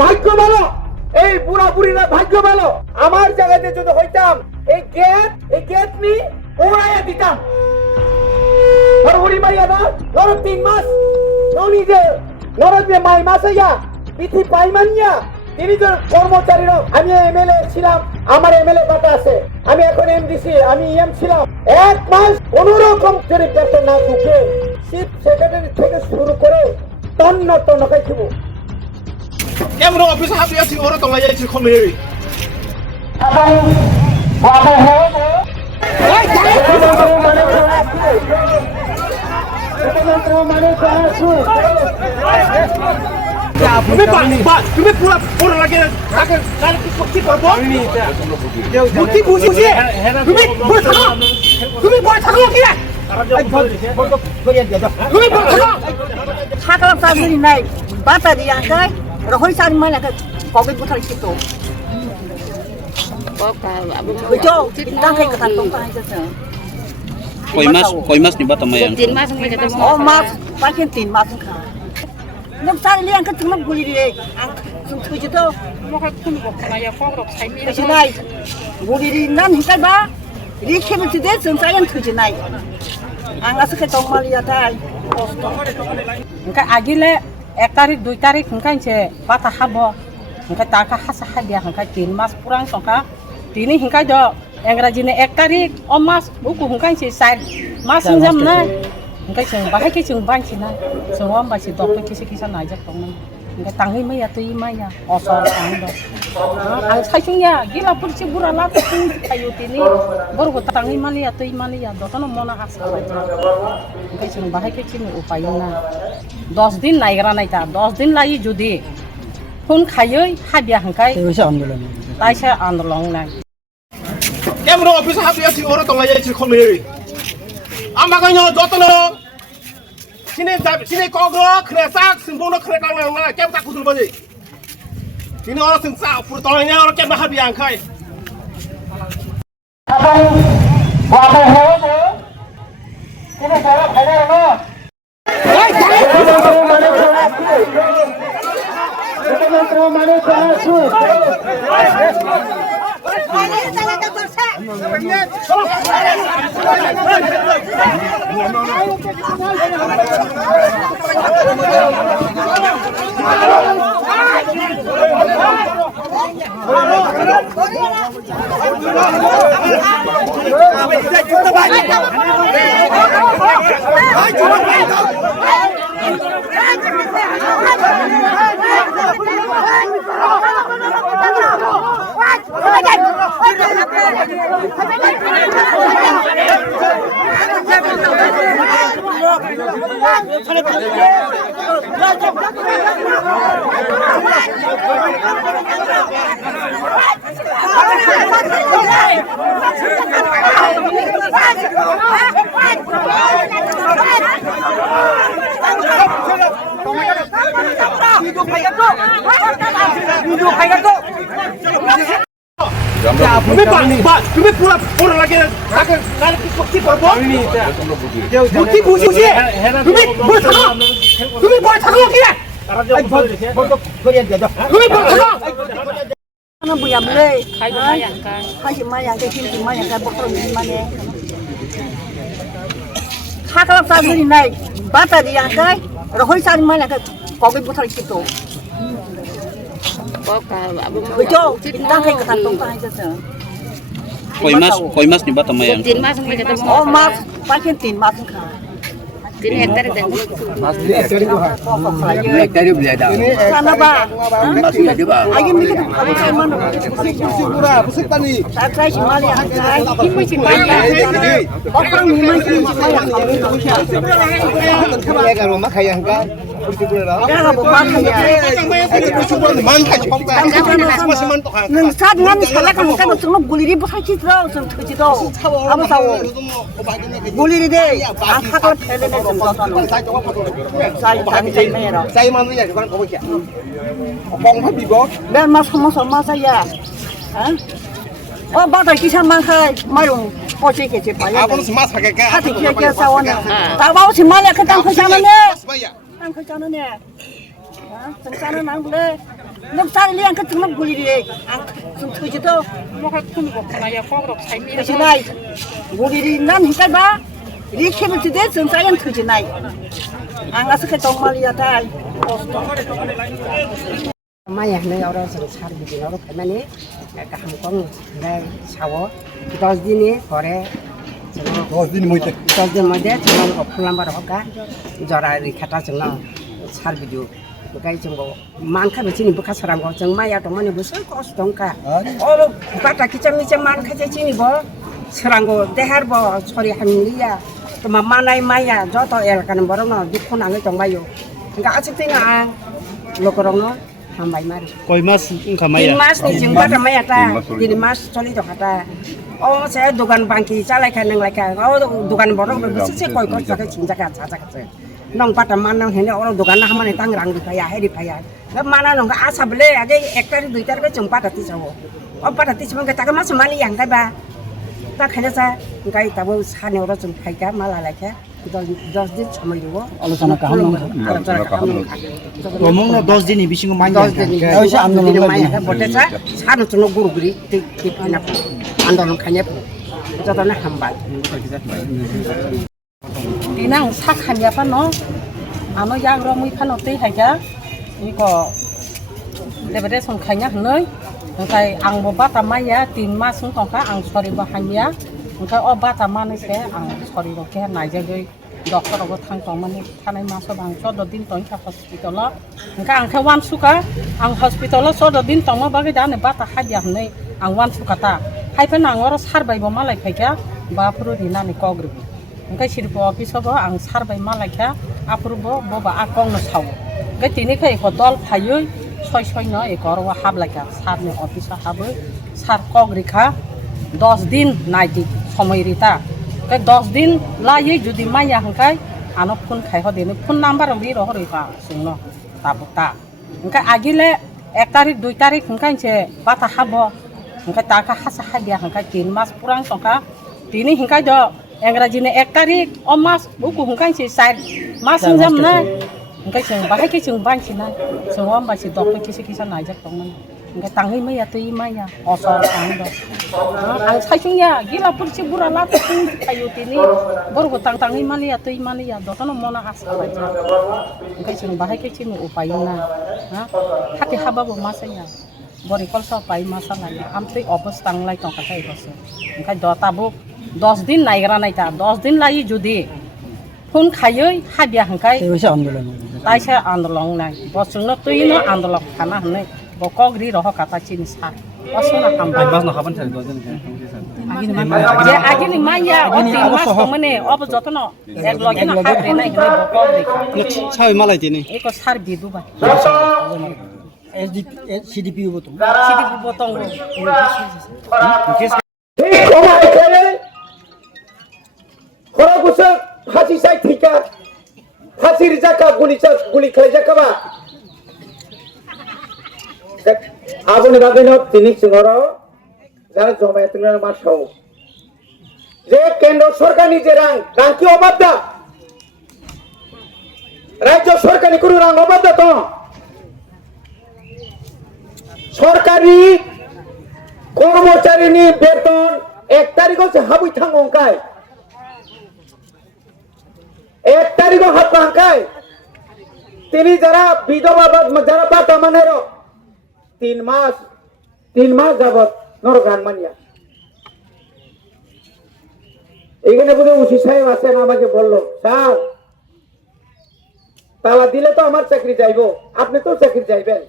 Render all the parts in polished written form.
ভাগ্য ভালো, এই বুড়া বুড়িরা ভাগ্য ভালো। আমার জায়গাতে যদি হইতাম এই গেট নি ওড়াইয়া দিতাম। আর উড়ি মাইয়া না নরদ 3 মাস ননি যে নরদ যে মাই মাস হইয়া পিঠি পাইমানিয়া তিনি যে কর্মচারীরা। আমি এমএলএ ছিলাম, আমার এমএলএ পাতা আছে, আমি এখন এমডিসি, আমি ইএম ছিলাম। 1 মাস কোনোরকম যদি বেতন না ঢুকে চিফ সেক্রেটারি থেকে শুরু করে টন্ন টন্ন খাইছিব। কেমন অফিস হাবি আছি ওরা তো লাগাই আছে খমে তুমি পুরো পুরো লাগে তাকে কি করবো বুদ্ধি বুঝিয়ে তুমি বই থাকো, তুমি বই থাকো কি তুমি বই থাকো থাকলাম চাকরি নাই বাতা দিয়ে আসায় রহই চার মানে কবে কোথায় ছিল বুঝছো তাকে কথা তো পাইছে Koi mas ni bata mayang. 3 মাস হয়ে গেছে ও মাস পাকেন 3 মাস খা নম সারি লিয়াং কা তুমি গুলি রে তুমি খুঁজে তো মকা তুমি বকনা ইয়া ফগরক সাইমি খুঁজে নাই গুলি রে নান হিসাই বা রিখে বিতে দে जों সাইন খুঁজে নাই আঙ্গাসে কে তমালিয়া তাই Engkai agile 1 tarik 2 tarik engkai je bata habo engkai taka hasa hadia engkai 3 mas purang songka dini engkai do engrajine 1 tarik o mas buku engkai je sai mas jam na engkai jeng bahai ke jeng ban sina semua basi dokter kisi-kisa najak tong engkai tangi maya tui maya osor tang do ang saijungnya gila purci burala ting kayu tini baru tangi mali tui mali ya do tono mona asa aja engkai jeng bahai ke jeng upayuna 10 दिन Niagara Nayta 10 दिन लाई जुदि फुन खायै हाबिया हंखाय ताइसा आन्दोलन नाय কেমন office হাবি আছি ওরা তো লাগাই আছে খমে আমাকে যতন সিনে কগ্র খরেসাক সিংবনো খরেকাং না কেম তা কুতুল বাজে সিনে ওরা সিংসা ফুর তলাইনা ওরা কেম হাবি আংখাই তুমি পুরো পুরো লাগে তাকে কি করবো বুদ্ধি বুঝিয়ে তুমি বই থাকো, তুমি বই থাকো কি তুমি বই থাকো nó bùi ẩm lê খাই মায়াঙ্কা hai chị mai yang cái kim chị mai yang cái bọc rồi mình mai nè khác làm sao cái này bát ta đi ăn cái rồi hơi sao mai là cái có cái bút thằng chị tổ บอกกาบุ buổi trưa đang thấy cái thằng tông tai chứ Koi mas ni bata mayang. 3 মাস হয়ে গেছে ô mas pakai 3 mas khá 3 hectare দেন sana ba lagi mikir kalau saya mana saya si mali yang saya ini si mali orang memang si mali yang neng saat ngan salah kan kan semua guliri besar citra sem citra apa tahu guliri deh angkat kalau pele deh semua saya tak merah say man vậy thì con có cái bong phải bị bó dan mas sama saya oh bagai kisah mahal mayung posisi kecil payah apa semua pakai kan hati kira sawana tak mau si mali ketang ke sana nih ketang ke sana nih ke sana nang boleh 너 쌀리 안 같은 굴리리 좀 터지도 뭐가 큰 거구나야 거기로 삶이 터지나이 굴리리 난 힘깔 봐 리케를 주대 좀 쌀이 터지나이 안 가서 그 동말이야 다 Maya này ở đâu sẵn sàng bị nó cái mà này cả hàng con này sáu 10 दिन ପରେ 10 दिन মইতে 10 दिन मध्ये chúng nó ফুলাম বার হকা জরা রেখাটা जों সার video cái जों মান খাবে চিনি বকা সারাঙ্গ जों माया दं माने बोसोर खस्थ दंका अ बाटा किचाम मिचाम मान खाजे चिनि बो सारांग देहार बो सरि हामिलिया तो मानाय माया जत एलकान बरनो दुखु नाङै दंबायो गासिबो आं लोकरनो हामबाय मारि Koi mas ka Tin maya. mas ni jeng bata maya ta, tin mas soli to kata. Oh saya dukan bangki calai kan nang laka. Oh dukan borong bersih sih koi koi jaga cinta kan caca kata. Nong bata mana hene orang dukan nah mana tang rang di payah di payah. Nah mana nong asa beli aja ektar dua ektar ke jumpa dati sawo. Oh pada ti cuma kita mas mali yang kaba. Tak hanya saya, enggak tahu sana orang jumpa kaya malah laka. Dos दिन समय हो आलोचना का हम आलोचना का हम गमंग न 10 दिन बिसिङ माइन 10 दिन ऐसे आन्दोलन माया बटेसा सानो चुनो गुरुगुरी टिपिना आन्दोलन खाने जतने हामबाय दिनां सा खानिया पानो आनो याग्र मुइ फानो तै हायगा इको देबरे सं खानिया हनै ओंखाय आं बाता माया 3 मास संखा आं सरि बाहानिया ओंखाय अ बाता मानैसे आं सरि रखे नायजागै डक्टरावबो थांथंमाने थानाय मासाव आं 14 दिन तंखा हस्पिटालाव ओंखाय आं वान सुका आं हस्पिटालाव 14 दिन तंमा बागै दाने बाता हादिया हनै आं वान सुकाता हायफेन आं अर सारबायबो मालाय फायका बाफुरु दिनानै कग्रिबो ओंखाय सिरपो अफिसावबो आं सारबाय मालायखा आफुरबो बबा आकंनो सावो ओंखाय तिनिखै एक दल फायै सय सयनो एक अर हाबलायखा सारनि अफिसाव हाबो सार कग्रिखा 10 दिन नायदि समय रिता ओंखाय 10 दिन लायै जुदि माया ओंखाय आनो फन खायह देनो फन नाम्बार रि रहरैबा जोंनो ताबुता ओंखाय आगिले 1 तारिख 2 तारिख ओंखायसे बाता हाबो ओंखाय ताका हासा हादिया ओंखाय 3 मास पुरां संखा तिनि ओंखाय द इंराजीनि 1 तारिख अ मास उकु ओंखायसे 4 मास जामना ओंखाय जों बाहायके जों बांसिना जों होमबासो डक्टर किसे किसे नायजाक दंमोन ओंखाय ताङै मैया तै माया असर थां दं आं सायसुंया गिलापुरसे बुरा लात थायो तिनि बरगो ताङै मालिया तै मालिया दतनो मना आसा बायजा ओंखाय जों बाहायके जों उपाय ना हा हाते हाबाबो मासाया बरि कलसा पाइ मासा लायो आमथै अबस्था लाय तंखाय बस ओंखाय दताबो 10 दिन नायग्रा नायता 10 दिन लायो जुदि फन खायै हादिया ओंखाय ऐसे आन्दोलन ताइसे आन्दोलन नाय बसुंनो तैनो आन्दोलन खाना हनै बकग्रि रह काता चिनि सा असना हामबाय बास न खाबन थायो जे आगिनि माया अति मास मने अब जतन एक लगे न हाब्रे नाय हनै बकग्रि Sawi malai tini. एको सार बिदुबा सीडीपी हो तो सिदि बतंग ঠিক সময় এখানে খরগুসে ফাঁসি সাই ঠিকা ফাঁসির জাকা গুলি খেলে জাকাবা আগুন বাগেন তিনি সিংহর যারা জমায়েত তুলার মাসাও যে কেন্দ্র সরকার নিজে রাং কি অবাধ দা রাজ্য সরকারি কোনো রাং অবাধ দা তো সরকারি কর্মচারীনি বেতন 1 তারিখ হচ্ছে হাবুই থাঙ্গঙ্কায় 1 তারিখ হাত ভাঙ্কায় তিনি যারা বিধবা যারা বাতা মানের 3 মাস যাবত নরগান মানিয়া এখানে বুঝে উসি সাহেব আছেন আমাকে বললো স্যার তালা দিলে তো আমার চাকরি যাইবো আপনি তো চাকরি যাইবেন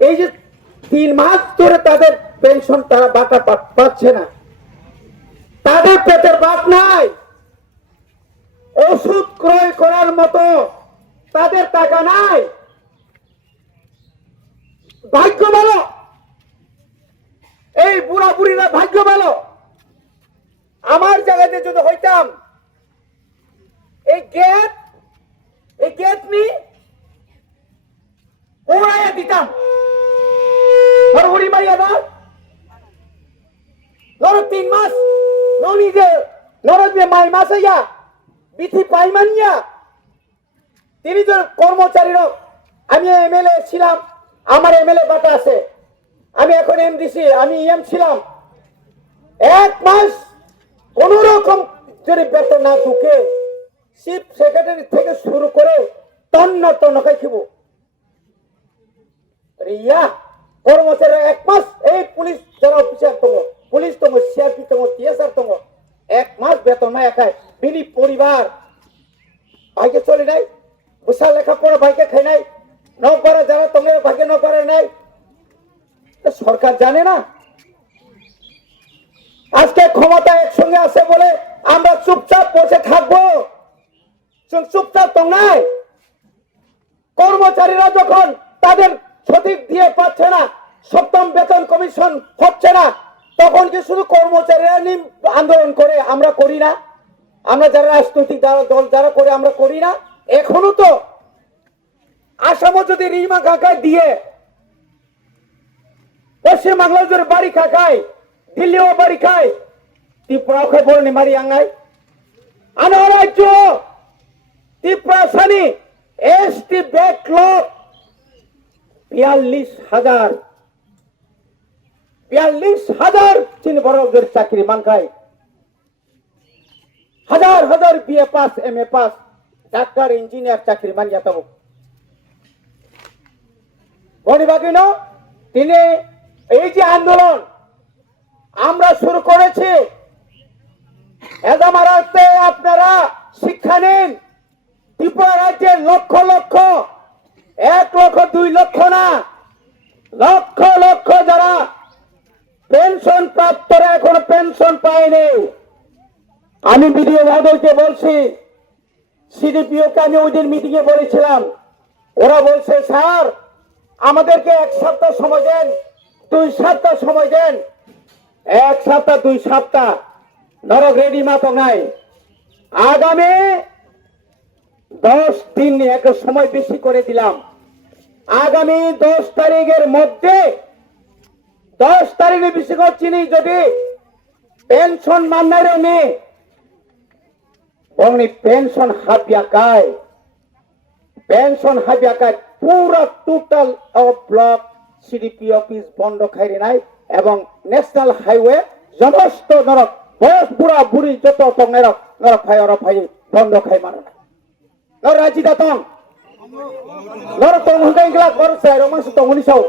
এই যে 3 মাস ধরে তাদের পেনশন তারা বাটা পাচ্ছে না তাদের পেটের ভাত নাই ওষুধ ক্রয় করার মতো তাদের টাকা নাই ভাগ্য ভালো এই বুড়া বুড়িরা ভাগ্য ভালো আমার জায়গাতে যদি হইতাম এই গেট নি ওড়াইয়া দিতাম মারিয়া না নর 3 মাস নরদে মাই মাসাইয়া বিথি পাইমানিয়া তিনি যে কর্মচারীর আমি এমএলএ ছিলাম, আমার এমএলএ বাটা আছে, আমি এখন এমডিসি, আমি ইএম ছিলাম। 1 মাস কোন রকম যদি বেতন না ঢুকে চিফ সেক্রেটারি থেকে শুরু করে তন্ন তন্ন খাই খিব রিয়া কর্মচারী 1 মাস এই পুলিশ যারা অফিসার তঙ্গ, পুলিশ তঙ্গ, সিআরপি তঙ্গ, টিএসআর তঙ্গ 1 মাস বেতন না একাই বিনি পরিবার ভাইকে চলে নাই, বুসা লেখাপড়া ভাইকে খাই নাই, নৌকরা যারা তোমার ভাগে নৌকরা নাই, সরকার জানে না আজকে ক্ষমতা একসঙ্গে আছে বলে আমরা চুপচাপ বসে থাকবো? চুপচাপ তো নাই। কর্মচারীরা যখন তাদের সঠিক দিয়ে পাচ্ছে না, 7ম বেতন কমিশন হচ্ছে না, তখন কি শুধু কর্মচারীরা আন্দোলন করে? আমরা করি না? আমরা যারা রাজনৈতিক দল যারা করে আমরা করি না? এখনো তো আসামও যদি রিমা কাকায় দিয়ে পশ্চিমবাংলা যদি বাড়ি খায়, দিল্লিও বাড়ি খায়, ত্রিপুরাও খায় বলনি মারি আঙ্গাই আনা রাজ্য ত্রিপুরা সানি এসটি ব্যাকলগ 42,000 চিনি বড়দের চাকরি মানখায়, হাজার BA pass, MA pass, doctor, engineer চাকরি মান যেত বনিবাগিন। তিনি এই যে আন্দোলন আমরা শুরু করেছি, এদামারাতে আপনারা শিক্ষা নিন। ত্রিপুরা রাজ্যের লক্ষ লক্ষ, 1 লক্ষ 2 লক্ষ না, লক্ষ লক্ষ যারা পেনশন প্রাপ্তরা এখনো পেনশন পায়নি। আমি বিডিও মহোদয়কে বলছি, সিডিপিওকে আমি ওই দিন মিটিং এ বলেছিলাম, ওরা বলছে স্যার আমাদেরকে 1 সপ্তাহ সময় দেন, 2 সপ্তাহ সময় দেন। 1 সপ্তাহ 2 সপ্তাহ নরক রেডি মাতো নাই। আগামী 10 দিন একটা সময় বেশি করে দিলাম। আগামী 10 তারিখের মধ্যে, 10 তারিখে বেশি করছি যদি পেনশন মান্নারে নেই বংনি পেনশন হাবিয়াকায়, পেনশন হাবিয়াকায় পুরা টোটাল ব্লক সিডিপি অফিস বন্ধ খাইরে নাই এবং ন্যাশনাল হাইওয়ে সমস্ত নরক বয়স বুড়া বুড়ি যত তং নরক নরক ভাই অরক ভাই বন্ধ খাই মানে নর রাজি দাতং নরক তং হুঙ্গাই গলা কর সাই রমাংস তং উনিশাও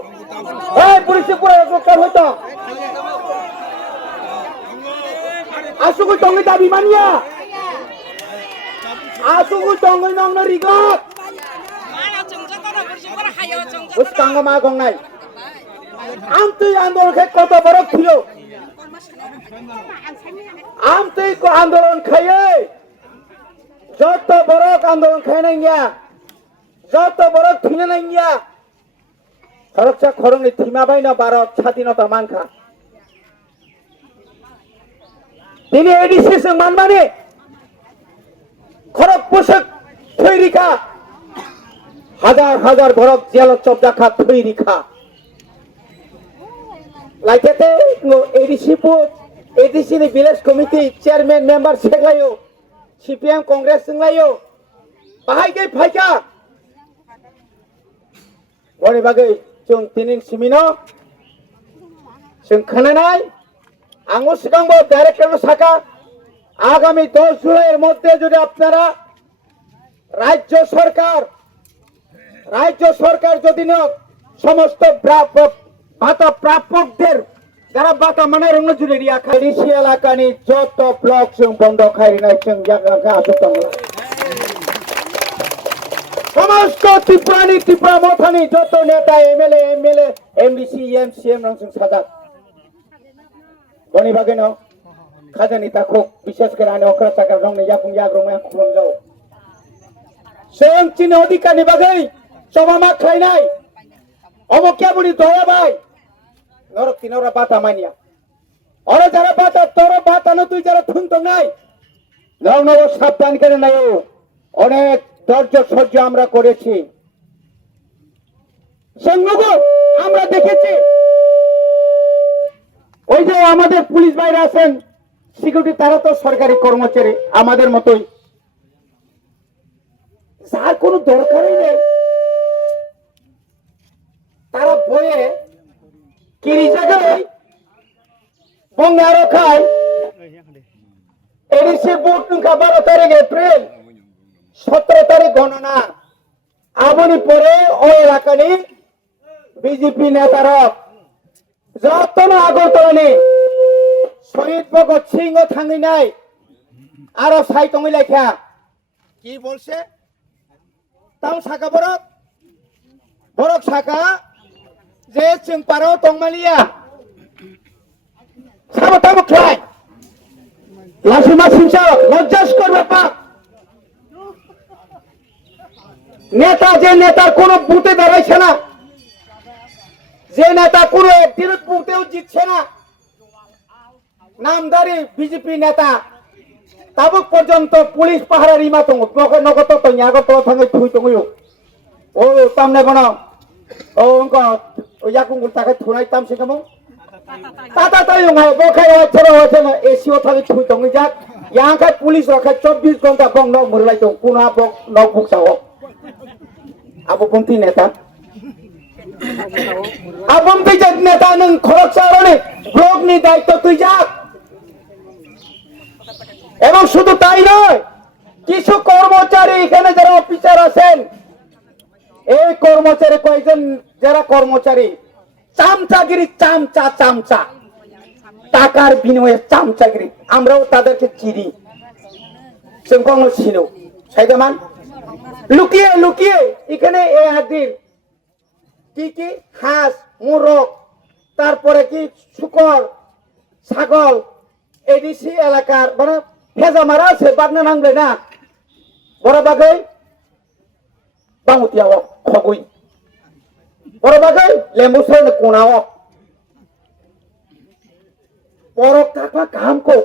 এই পুলিশ পুরা এককার হইতো আসুকু তংনি দাবি মানিয়া আসুকু তংনি নং রিগত উস্কাঙ্গ মা গংনাই আমতুই আন্দোলন খাই কত বড় ছিল, আমতুই আন্দোলন খাইয়ে যত বড় আন্দোলন খাই নাই গিয়া, যত বড় থিনে নাই গিয়া খরচা খরংনি থিমাবাই না ভারত স্বাধীনতা মানখা তিনি এডিসি মানমানে খরক পোশাক তৈরি খা হাজার ভরক জেল চবজা খা তৈরি খা লাইকেতে ADC ni village committee chairman member সেগলাयो সিপিএম কংগ্রেস সেগলাयो बाहायगे फाइका बनि बागै जों तिनिं सिमिनो जों खोनानाय आंबो सिगांबो डाइरेक्टर साका आगामी 10 जुलाइয়ের মধ্যে যদি আপনারা রাজ্য সরকার যদি সমস্ত ভাতা প্রাপকদের যারা ভাতা মানে রঙ জুড়ে রিয়া খাইছি এলাকানি যত ব্লক जों বন্ধ খাইরি নাই जों জায়গা আসতাম সমস্ত ত্রিপুরা মথানি যত নেতা এমএলএ এমডিসি এমসিএম রং जों সাজা বনি বাগেন খাজানি তাকো বিশেষ করে আনে অকরা টাকা রং ইয়াকুম ইয়াগ্রম খুন যাও जों চিনি অধিকারনি বাগै সমামা খাইনাই অবকিয়া বুড়ি দয়া ভাই নরক তিনরা বাতা মানিয়া ওরা যারা বাতা তোর বাতা না তুই যারা থুন তো নাই নব সাবধান করে নাই অনেক ধৈর্য সহ্য আমরা করেছি সংগব আমরা দেখেছি ওই যে আমাদের পুলিশ ভাইরা আছেন সিকিউরিটি তারা তো সরকারি কর্মচারী আমাদের মতই যার কোনো দরকারই নেই পরে কিরি জায়গায় বঙ্গে আরো খায় এডিসি বুট নুকা 12 তারিখ এপ্রিল 17 তারিখ গণনা আবনি পরে ও এলাকানি বিজেপি নেতারা যতন আগরতলানি শহীদ ভগৎ সিং থাঙ্গি নাই আরো সাইটঙ্গি লেখা কি বলছে তাও শাখা বরক শাখা যে চিংপারাও তংমালিয়া সাবতাবো খাই লাসিমা সিংসার লজ্জাস করবে পাপ নেতা যে নেতার কোন বুথে দাঁড়াইছে না যে নেতা কোনো একদিন বুথেও জিতছে না নামদারি বিজেপি নেতা তাবুক পর্যন্ত পুলিশ পাহারা রিমা তঙ্গ নগত তঙ্গি আগত থাঙ্গে থুই তঙ্গিও ও তামনে বনা ও অঙ্ক ইয়াকুঙ্গুল তাকে থুনাই তাম সেখামো তাতা তাই নয় বখাই আছরা আছে না এসিও থাকি থুই তঙ্গি যাক ইয়াংখাই পুলিশ রক্ষা 24 ঘন্টা বং নক মুরলাই তং পুনা বক নক বুকসাও আবপন্থী নেতা আবপন্থী নেতা নং খরচ সারনে ব্লকনি দায়িত্ব তুই যাক এবং শুধু তাই নয় কিছু কর্মচারী এখানে যারা অফিসার আছেন এই কর্মচারী কয়েকজন যারা কর্মচারী চামচাগিরি চামচা টাকার বিনিময়ে চামচাগিরি আমরাও তাদেরকে চিনি সেরকম ছিল সাইদামান লুকিয়ে এখানে এই হাদির কি হাঁস মোরগ তারপরে কি শুকর ছাগল এডিসি এলাকার মানে ভেজা মারা আছে বাগনা নাংলে না বড় বাগাই বাঙুতিয়া খগুই বড় বাগাই লেম্বু সরনে কোনাও বরক থাকবা কামকো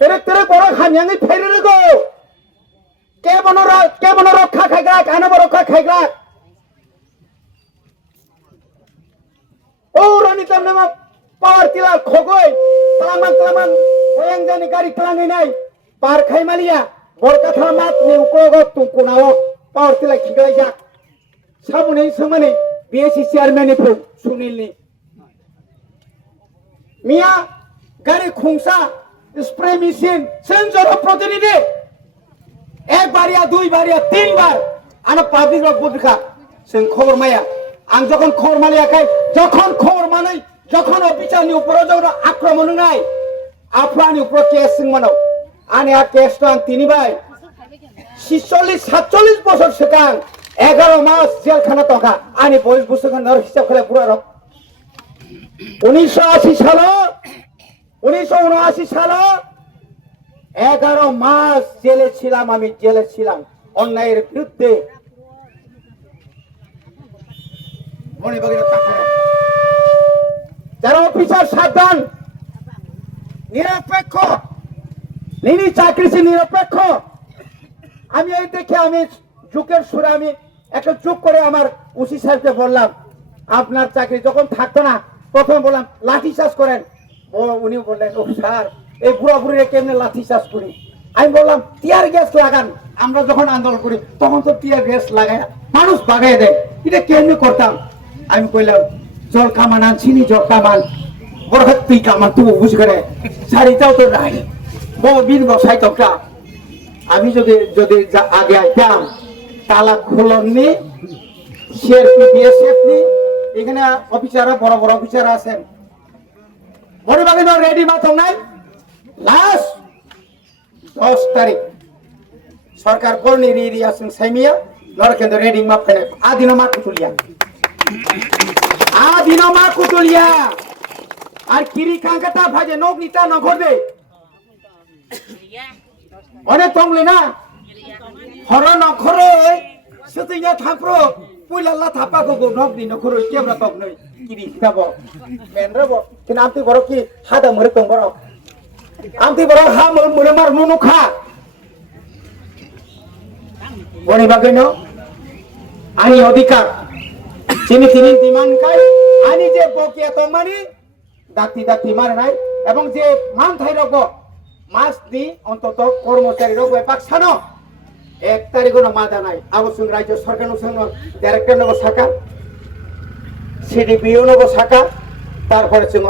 তেরে বড় হামিয়াঙ্গি ফেরে রেগো কে বন রক্ষা খাইগ্রা কানে রক্ষা খাইগ্রা ও রানী তার নাম পাওয়ার টিলার খগই তালামান হয়াং জানি গাড়ি তালাঙ্গি নাই পার খাইমালিয়া বরকা থামাত নে উকরগ তুকুনাও পাওয়ার টিলা খিগাই যাক সামনে সমানে বিএসসি চেয়ারম্যান এ সুনীলনি মিয়া গাড়ি খুংসা স্প্রে মেশিন সেন্সর প্রতিনিধি একবার या দুই বার या তিন বার আনা পাবলিক রক বুদখা जों খবর মায়া আং যখন খবর মালিয়াখাই যখন খবর মানাই যখন অফিসারনি উপর যখন আক্রমণ নাই আফরানি উপর কেস মানো আনে আর কেস তো আং তিনি ভাই 46-47 বছর সেকাং 11 মাস জেলখানা তকা আনি বয়স বছর নর হিসাব করে পুরো রক 1980 সাল 11 মাস জেলে ছিলাম আমি অন্যায়ের বিরুদ্ধে যারা অফিসার সাবধান নিরপেক্ষ নিনি চাকরি নিরপেক্ষ আমি এই দেখে আমি যুগের সুরে আমি একটা চুপ করে আমার ওসি সাহেবকে বললাম আপনার চাকরি যখন থাকতো না প্রথম বললাম লাঠি চাষ করেন উনি বললেন ও স্যার এই বুড়া বুড়িরা কেমনে লাঠি চাষ করি আমি বললাম টিয়ার গ্যাস লাগান আমরা যখন আন্দোলন করি তখন তো টিয়ার গ্যাস লাগায় মানুষ বাগায় দেয় এটা কেমনে করতাম আমি কইলাম জল কামান আনছিনি জল কামান বড় তুই কামান তুই বুঝ করে শাড়িটাও তো নাই বড় বিন বসাই তোটা আমি যদি আগে আইতাম তালা খুলননি সিআরপি বিএসএফ নি এখানে অফিসাররা বড় অফিসার আছেন বড় বাগে রেডি মাত্র নাই লাস্ট 10 তারিখ সরকার করনি রি আছেন সাইমিয়া নরকেন্দ্র রেডিং মা ফেলে আদিনো মা কুতুলিয়া আর কিরি কাঙ্কাটা ভাজে নগনিতা নগরবে অনেক তংলে না হর নখরে সতিনা থাপ্রো পুইলাল্লা থাপাকো নগনি নখরে কেবরা তক নই কিরি কিতাব মেনরাব কিনা আমতি বড় কি হাদা মরে তং বড় আমতি বড় হা মরে মার নুনুখা বনি বাগেনো আনি অধিকার চিনি দিমান কাই আনি যে বকিয়া তংমানি দাতি মারে নাই এবং যে মান থাই রব মাস দি অন্তত কর্মচারী রব এপাক ছানো 1 তারিখও মাথা নাই আবসুং রাজ্য সরকার ডাইরেক্টর নব শাখা সিডিপিও নব শাখা তারপরে जों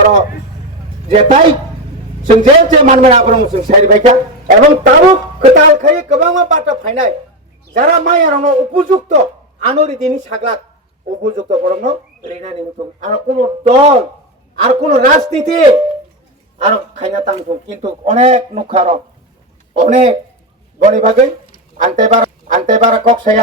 যেটাই जों যে মানবে আবরং जों সাইড বাইকা এবং তাও কতাল খাই গোबां বাটা ফাইনাই যারা মায়ারনো উপযুক্ত আনরি দিনি সাগলা উপযুক্ত বরং রেনানি মতো আর কোন দল আর কোন রাজনীতি আর খাইনা তাংতো কিন্তু অনেক নুখার অনেক গণিভাগে আনতেবার কক্সায়া